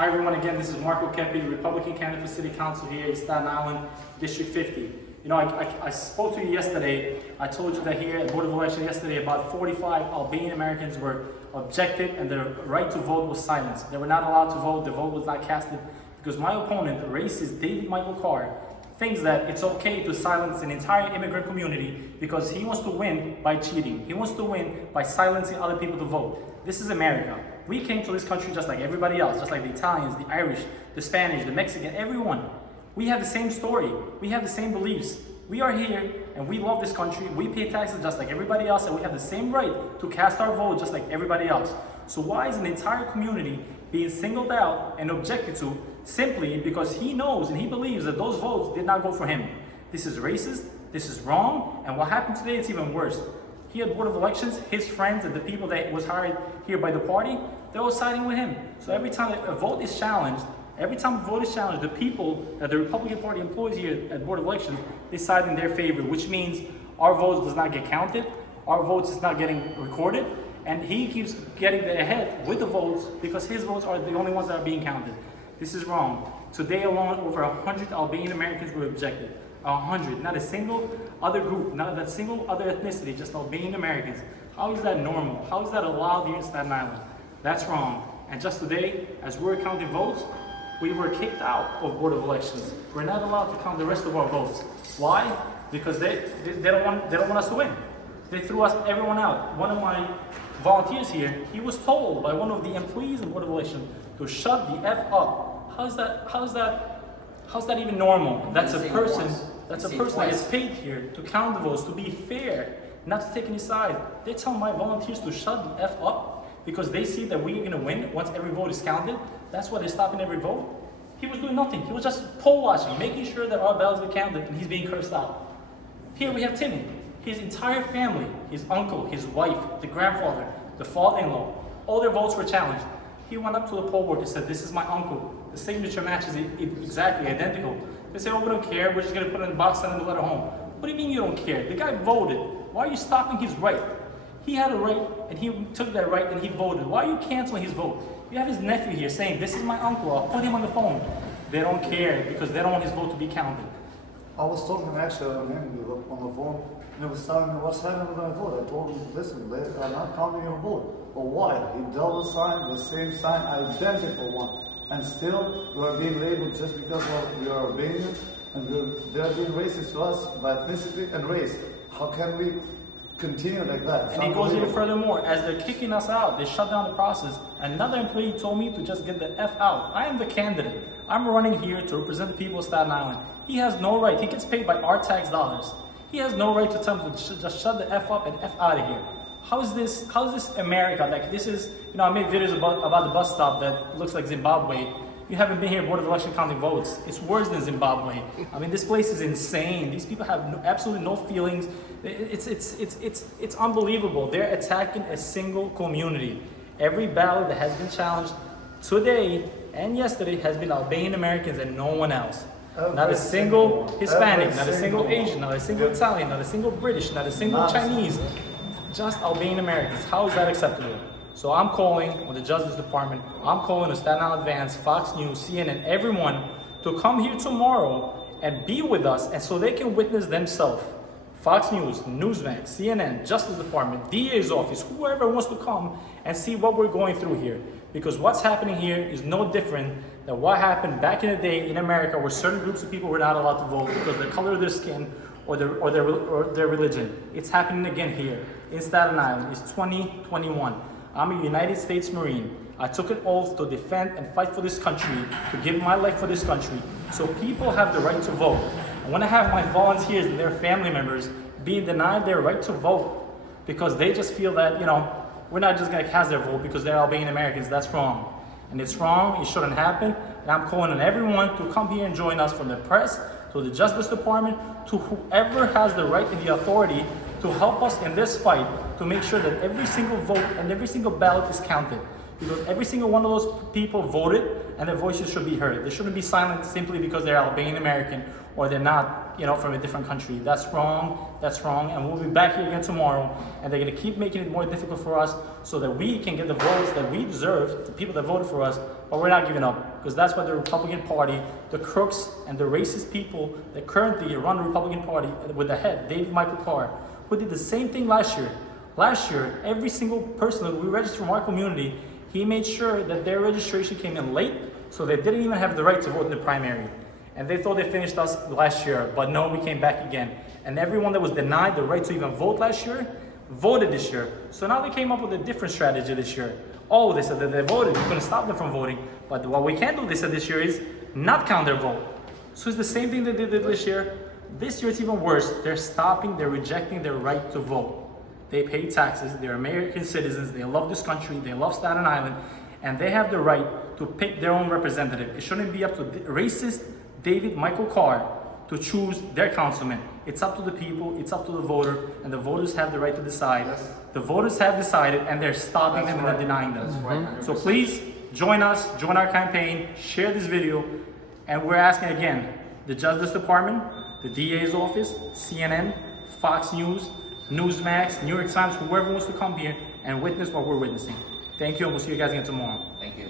Hi everyone, again, this is Marco Kepi, Republican candidate for City Council here in Staten Island, District 50. You know, I spoke to you yesterday. I told you that here at Board of Election yesterday, about 45 Albanian Americans were objected and their right to vote was silenced. They were not allowed to vote, the vote was not casted because my opponent, the racist David Carr, thinks that it's okay to silence an entire immigrant community because he wants to win by cheating. He wants to win by silencing other people to vote. This is America. We came to this country just like everybody else, just like the Italians, the Irish, the Spanish, the Mexican, everyone. We have the same story. We have the same beliefs. We are here and we love this country. We pay taxes just like everybody else and we have the same right to cast our vote just like everybody else. So why is an entire community being singled out and objected to simply because he knows and he believes that those votes did not go for him? This is racist, this is wrong, and what happened today is even worse. Here at Board of Elections, his friends and the people that was hired here by the party, they're all siding with him. So every time a vote is challenged, the people that the Republican Party employs here at Board of Elections, they side in their favor, which means our votes does not get counted, our votes is not getting recorded, and he keeps getting ahead with the votes because his votes are the only ones that are being counted. This is wrong. Today alone, over 100 Albanian Americans were objected. 100, not a single other group, not a single other ethnicity, just Albanian Americans. How is that normal? How is that allowed here in Staten Island? That's wrong. And just today, as we're counting votes, we were kicked out of Board of Elections. We're not allowed to count the rest of our votes. Why? Because they don't want us to win. They threw everyone out. One of my volunteers here, he was told by one of the employees in Board of Elections to shut the F up. How's that even normal? That's a person that is paid here to count the votes, to be fair, not to take any side. They tell my volunteers to shut the F up because they see that we're gonna win once every vote is counted. That's why they're stopping every vote. He was doing nothing. He was just poll watching, making sure that our ballots were counted, and he's being cursed out. Here we have Timmy. His entire family, his uncle, his wife, the grandfather, the father-in-law, all their votes were challenged. He went up to the poll worker and said, "This is my uncle. The signature matches exactly identical." They said, "Oh, we don't care. We're just going to put it in the box, send him the letter home." What do you mean you don't care? The guy voted. Why are you stopping his right? He had a right, and he took that right, and he voted. Why are you canceling his vote? You have his nephew here saying, "This is my uncle. I'll put him on the phone." They don't care because they don't want his vote to be counted. I was talking actually on him on the phone, and he was telling me what's happening with my vote. I told him, "Listen, they are not counting your vote." But why? He double signed the same sign, identical one. And still, we are being labeled just because we are Albanian, and they are being racist to us by ethnicity and race. How can we continue like that? And it goes even furthermore. As they're kicking us out, they shut down the process. Another employee told me to just get the F out. I am the candidate. I'm running here to represent the people of Staten Island. He has no right. He gets paid by our tax dollars. He has no right to tell me to just shut the F up and F out of here. How is this America? Like, this is, you know, I made videos about the bus stop that looks like Zimbabwe. You haven't been here at Board of Election counting votes. It's worse than Zimbabwe. I mean, this place is insane. These people have absolutely no feelings. It's unbelievable. They're attacking a single community. Every ballot that has been challenged today and yesterday has been Albanian Americans and no one else. Not a single Hispanic, not a single Asian, not a single Italian, not a single British, not a single Chinese. Just Albanian Americans. How is that acceptable? So I'm calling on the Justice Department, I'm calling the Staten Island Advance, Fox News, CNN, everyone to come here tomorrow and be with us and so they can witness themselves. Fox News, Newsmax, CNN, Justice Department, DA's office, whoever wants to come and see what we're going through here. Because what's happening here is no different than what happened back in the day in America where certain groups of people were not allowed to vote because of the color of their skin or their religion. It's happening again here in Staten Island. It's 2021. I'm a United States Marine. I took an oath to defend and fight for this country, to give my life for this country. So people have the right to vote. I want to have my volunteers and their family members being denied their right to vote because they just feel that, you know, we're not just going to cast their vote because they're Albanian Americans. That's wrong. And it's wrong. It shouldn't happen. And I'm calling on everyone to come here and join us, from the press to the Justice Department to whoever has the right and the authority to help us in this fight to make sure that every single vote and every single ballot is counted. Because every single one of those people voted and their voices should be heard. They shouldn't be silent simply because they're Albanian American or they're not, you know, from a different country. That's wrong, and we'll be back here again tomorrow, and they're gonna keep making it more difficult for us so that we can get the votes that we deserve, the people that voted for us, but we're not giving up, because that's what the Republican Party, the crooks and the racist people that currently run the Republican Party with the head, David Carr, who did the same thing last year. Last year, every single person that we registered from our community, he made sure that their registration came in late, so they didn't even have the right to vote in the primary. And they thought they finished us last year, but no, we came back again. And everyone that was denied the right to even vote last year, voted this year. So now they came up with a different strategy this year. Oh, they said that they voted, we couldn't stop them from voting. But what we can do, they said this year, is not count their vote. So it's the same thing that they did this year. This year it's even worse. They're rejecting their right to vote. They pay taxes, they're American citizens, they love this country, they love Staten Island, and they have the right to pick their own representative. It shouldn't be up to racist David Carr to choose their councilman. It's up to the people, it's up to the voter, and the voters have the right to decide. The voters have decided, and they're stopping them and denying them. So please join us, join our campaign, share this video, and we're asking again, the Justice Department, the DA's office, CNN, Fox News, Newsmax, New York Times, whoever wants to come here and witness what we're witnessing. Thank you, and we'll see you guys again tomorrow. Thank you.